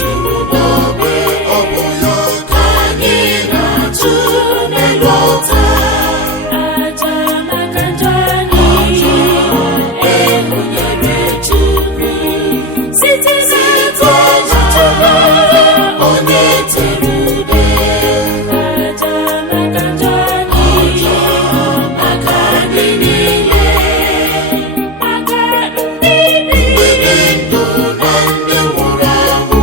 juru n'obe, ọ bụ ya ka anyị na-atụ n'elu ọta. Aja maka njọ anyị ehunyere Chukwu site n'ịtụ ọchịchịrị onye tere ude. Aja maka njọ anyị maka ndị niile, maka ndị niile Ndụ na ndị nwụrụ anwụ.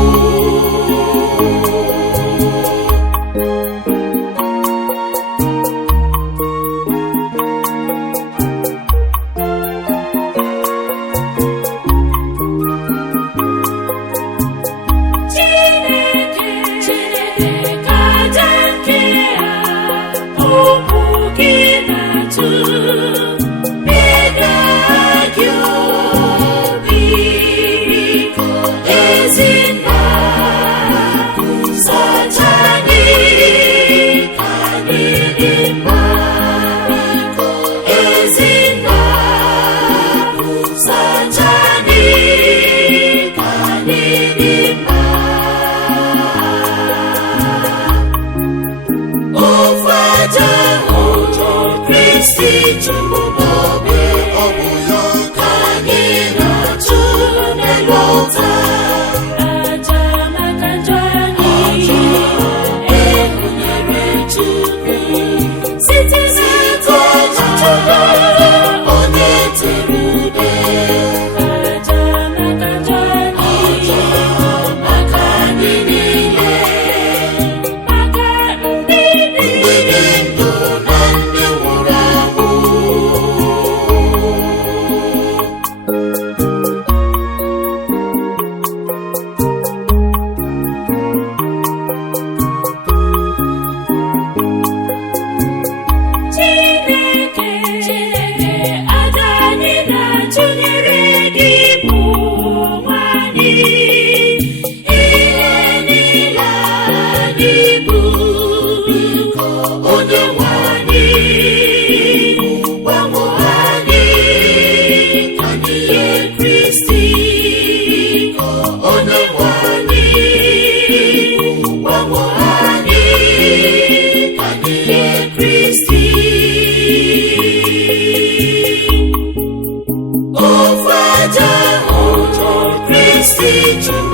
Chineke ka aja nke ya ụmụ gị na-atụ mega gị obi. Ezinna sacha anyị ka anyị dị mma. Ezinna sacha anyị ka anyị dị mma. Ofu aja ụjọ Kristi juru n'obe, Ọ bụ ya ka anyị na-atụ n'elu ọta. Aja maka njọ anyị ehunyere Chukwu site n'ịtụ ọchịchịrị onye tere ude. Aja maka njọ anyị maka ndị niile, maka ndị niile. ndụ na ndị nwụrụ anwụ. Chineke aja anyị na-achụnyere gị bụ nwanyị. Ihe niile anyị bụ onye nwanyị gbanwe anyị ka anyị nye Kristi. Onye nwanyị gbanwe anyị ka anyị nye Kristi. Ofu aja ụjọ Kristi juru